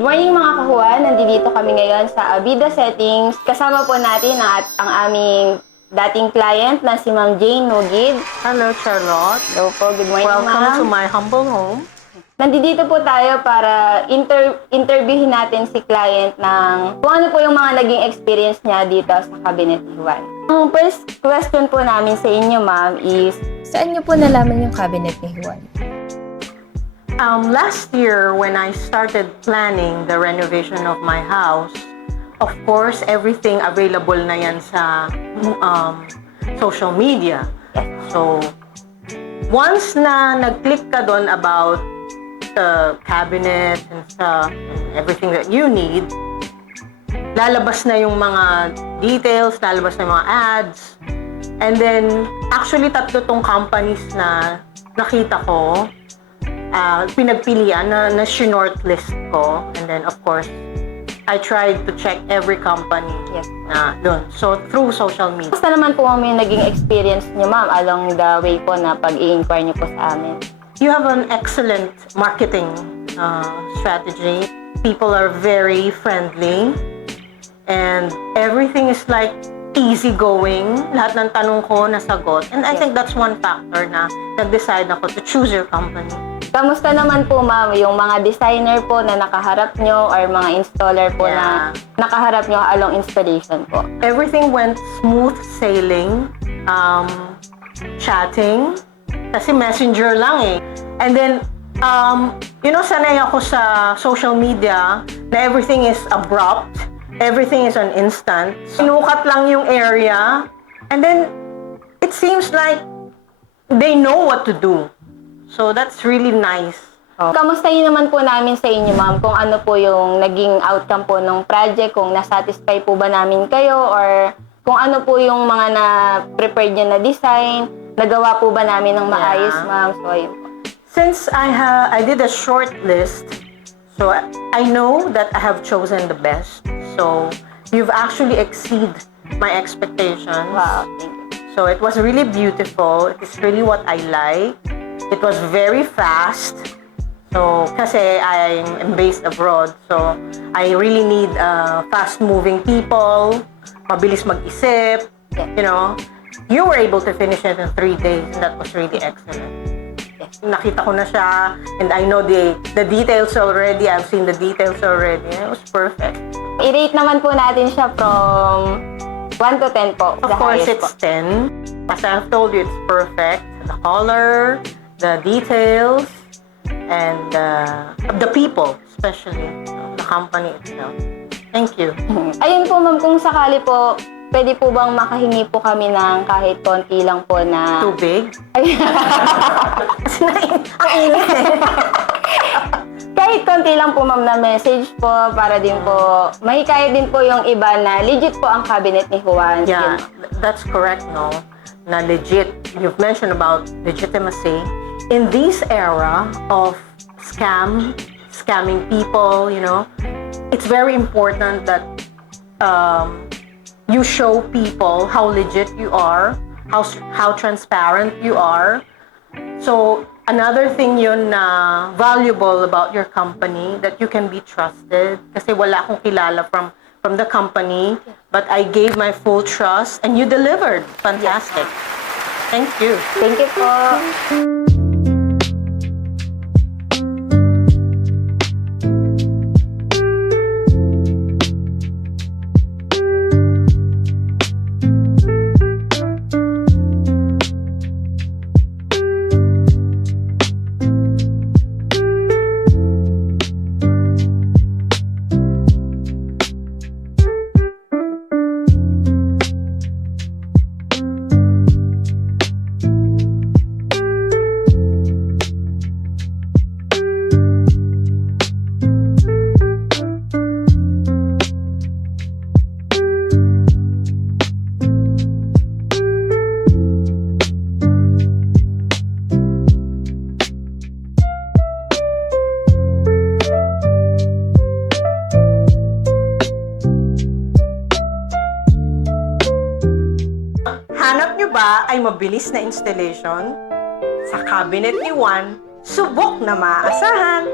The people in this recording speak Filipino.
Good morning mga kahuan! Nandito kami ngayon sa Abida Settings. Kasama po natin ang aming dating client na si Ma'am Jane Nugid. Hello, Charlotte. Hello po, good morning Welcome to ma'am. my humble home. Nandito po tayo para interviewin natin si client ng kung ano po yung mga naging experience niya dito sa Cabinet ni Juan. Ang first question po namin sa inyo ma'am is, saan niyo po nalaman yung Cabinet ni Juan? Last year, when I started planning the renovation of my house, of course, everything available na yan sa social media. So, once na nag-click ka doon about the cabinet and stuff, and everything that you need, lalabas na yung mga details, lalabas na yung mga ads. And then, actually, tatlo tong companies na nakita ko, pinagpilian na shortlist ko. And then, of course, I tried to check every company na doon. So, through social media. Basta naman po ma'am yung naging experience niyo ma'am along the way po na pag-i-inquire niyo po sa amin. You have an excellent marketing strategy. People are very friendly. And everything is like easygoing. Lahat ng tanong ko nasagot. And I think that's one factor na nag-decide ako to choose your company. Kamusta naman po ma'am yung mga designer po na nakaharap nyo or mga installer po na nakaharap nyo along installation po? Everything went smooth sailing, chatting, kasi messenger lang eh. And then, sanay ako sa social media na everything is abrupt, everything is on instant. Sinukat lang yung area, and then it seems like they know what to do. So that's really nice. Kamustahin naman po namin sa inyo ma'am kung ano po yung naging outcome po ng project, kung nasatisfy po ba namin kayo or kung ano po yung mga na-prepared nyo na design, nagawa po ba namin ng maayos ma'am? So ayun po. Since I did a short list, so I know that I have chosen the best. So you've actually exceeded my expectations. Wow, thank you. So it was really beautiful. It is really what I like. It was very fast. So, kasi I'm based abroad, so I really need fast-moving people, mabilis mag-isip, you know. You were able to finish it in 3 days, and that was really excellent. Nakita ko na siya, and I know the details already. I've seen the details already. It was perfect. I-rate naman po natin siya from 1 to 10 po. Of course, it's 10. As I've told you, it's perfect. The color, the details, and the people, especially the company itself. Thank you. Ayun po ma'am, kung sakali po, pwede po bang makahingi po kami ng kahit konti lang po na... Too big? Kasi ang init eh. Kahit konti lang po ma'am na message po para din po, mahikayat din po yung iba na legit po ang cabinet ni Juan. Yeah, that's correct, no? Na legit. You've mentioned about legitimacy. In this era of scamming people, you know, it's very important that you show people how legit you are, how transparent you are. So, another thing yun na valuable about your company, that you can be trusted. Kasi wala akong kilala from the company, but I gave my full trust and you delivered. Fantastic. Thank you. Thank you po. ba ay mabilis na installation? Sa cabinet ni Juan, subok na maaasahan.